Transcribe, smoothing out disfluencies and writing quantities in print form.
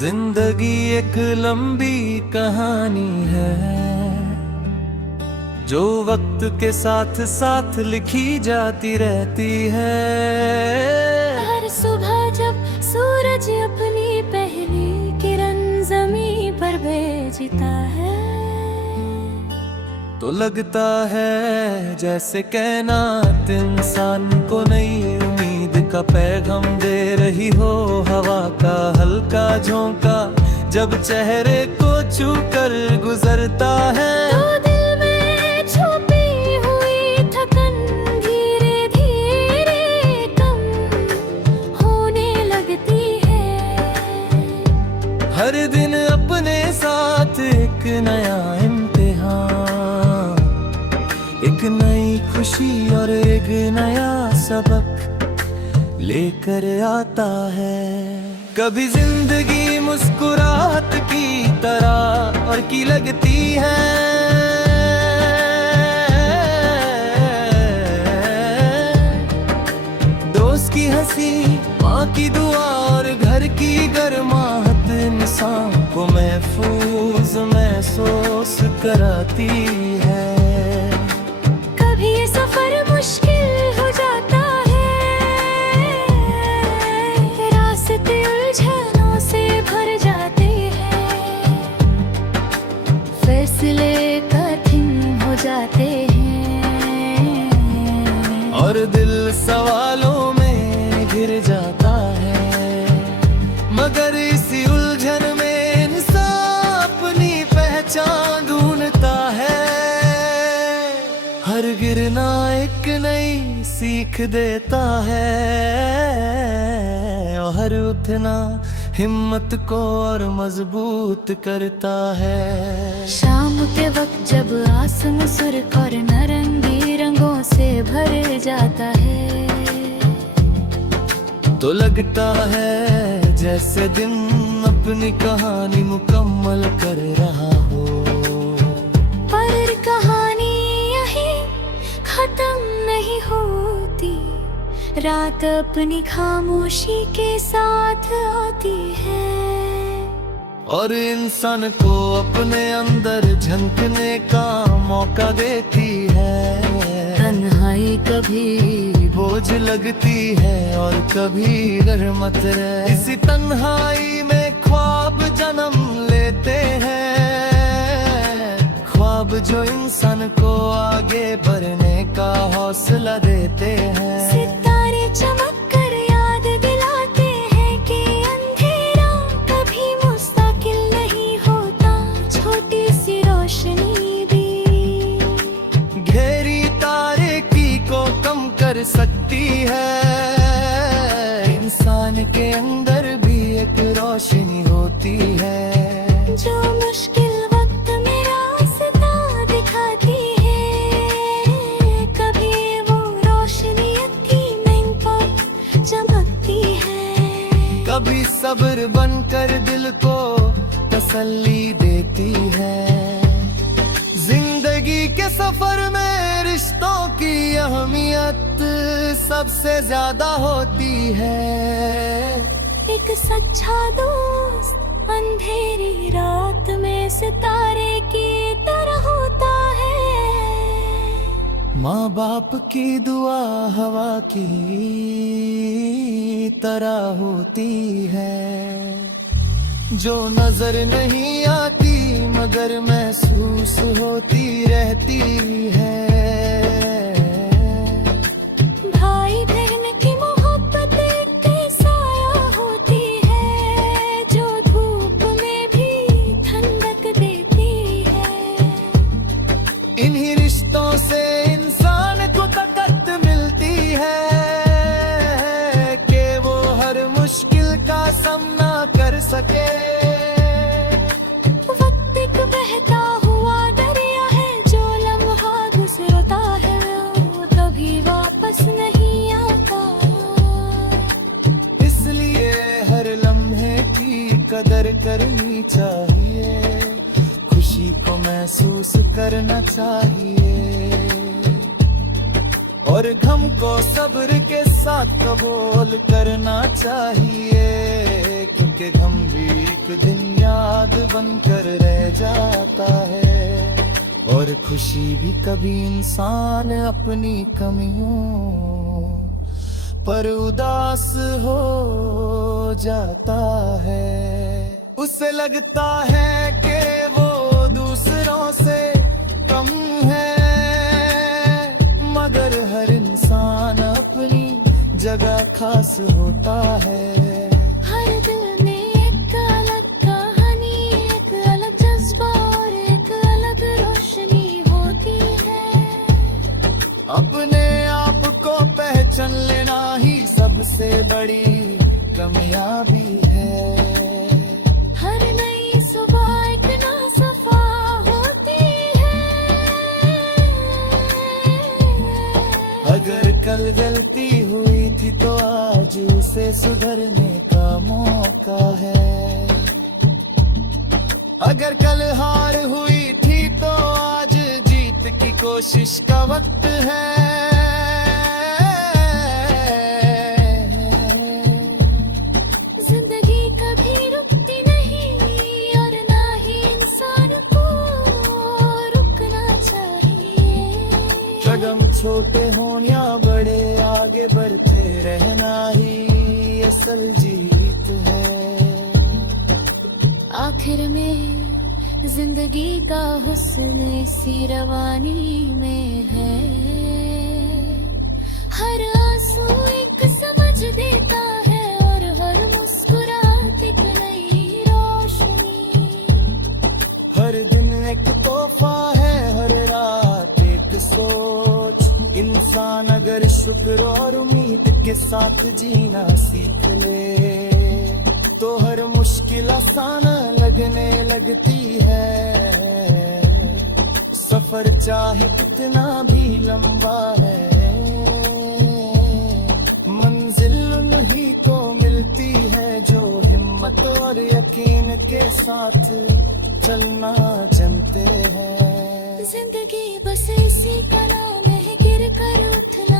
जिंदगी एक लंबी कहानी है जो वक्त के साथ साथ लिखी जाती रहती है। हर सुबह जब सूरज अपनी पहली किरण ज़मीं पर भेजता है तो लगता है जैसे कायनात इंसान को नई उम्मीद का पैगाम दे रही हो। हवा का हल्का झोंका जब चेहरे को छू कर गुजरता है तो दिल में छुपी हुई थकन धीरे धीरे कम होने लगती है। हर दिन अपने साथ एक नया इम्तिहान, एक नई खुशी और एक नया सबक लेकर आता है। कभी जिंदगी मुस्कुराहट की तरह और की लगती है, दोस्त की हंसी, माँ की दुआ और घर की गर्माहट इंसान को महफूज महसूस कराती है। कभी ये सफर मुश्किल हो जाता है, रास्ते उलझनों से भर जाते हैं, फैसले कठिन हो जाते हैं और दिल सवालों में घिर जाता है। मगर इसी उलझन में इंसान अपनी पहचान ढूंढता है। हर गिरना एक नई सीख देता है और हर उठना हिम्मत को और मजबूत करता है। शाम के वक्त जब आसमान सुर्ख और नारंगी रंगों से भर जाता है तो लगता है जैसे दिन अपनी कहानी मुकम्मल कर रहा हो। पर कहानी यही खत्म नहीं होती, रात अपनी खामोशी के साथ आती है और इंसान को अपने अंदर झंकने का मौका देती है। तन्हाई कभी बोझ लगती है और कभी रहमत है। इसी तन्हाई में ख्वाब जन्म लेते हैं, ख्वाब जो इंसान को आगे बढ़ने का हौसला देते हैं। सितारे चमक कर याद दिलाते हैं कि अंधेरा कभी मुस्तकिल नहीं होता, छोटी सी रोशनी भी घेरी तारीकी को कम कर सकती है। इंसान के अंदर भी एक रोशनी होती है जो मुश्किल वक्त में रास्ता दिखाती है। कभी वो रोशनी यकीनन पर चमकती है, कभी सब्र बनकर दिल को तसल्ली देती है। जिंदगी के सफर में रिश्तों की अहमियत सबसे ज्यादा होती है। एक सच्चा दोस्त अंधेरी रात में सितारे की तरह होता है। माँ बाप की दुआ हवा की तरह होती है जो नजर नहीं आती मगर महसूस होती रहती है। भाई बहन की मोहब्बत एक साया होती है जो धूप में भी ठंडक देती है। इन्हीं रिश्तों से इंसान को ताकत मिलती है कि वो हर मुश्किल का सामना कर सके। वक्त एक बहता हुआ दरिया है जो लम्हा गुजरता है वो कभी वापस नहीं आता। इसलिए हर लम्हे की कदर करनी चाहिए, खुशी को महसूस करना चाहिए और गम को सब्र के साथ कबूल करना चाहिए, क्योंकि गम भी एक दिन याद बनकर रह जाता है और खुशी भी कभी इंसान अपनी कमियों पर उदास हो जाता है। उसे लगता है कि वो दूसरों से कम है, मगर हर इंसान अपनी जगह खास होता है। हर दिल में एक अलग कहानी, एक अलग जज्बा और एक अलग रोशनी होती है। अपने आप को पहचान लेना ही सबसे बड़ी कामयाबी है। हर नई सुबह एक नया सफा होती है। अगर कल गलती हुई थी तो आज उसे सुधरने का मौका है। अगर कल हार हुई थी तो आज जीत की कोशिश का वक्त है। जिंदगी कभी रुकती नहीं और ना ही इंसान को रुकना चाहिए। कदम छोटे हों या बड़े, आगे बढ़ते रहना ही असल जीत है। आखिर में जिंदगी का हुस्न इसी रवानी में है। हर आंसू एक समझ देता है और हर मुस्कुराहट एक नई रोशनी। हर दिन एक तोहफा है, हर रात एक सोच। इंसान अगर शुक्र और उम्मीद के साथ जीना सीख ले तो हर मुश्किल आसान लगने लगती है। सफर चाहे कितना भी लंबा है, मंजिल उन्हीं को मिलती है जो हिम्मत और यकीन के साथ चलना जानते हैं। जिंदगी बस इसी का नाम है, गिर कर उठना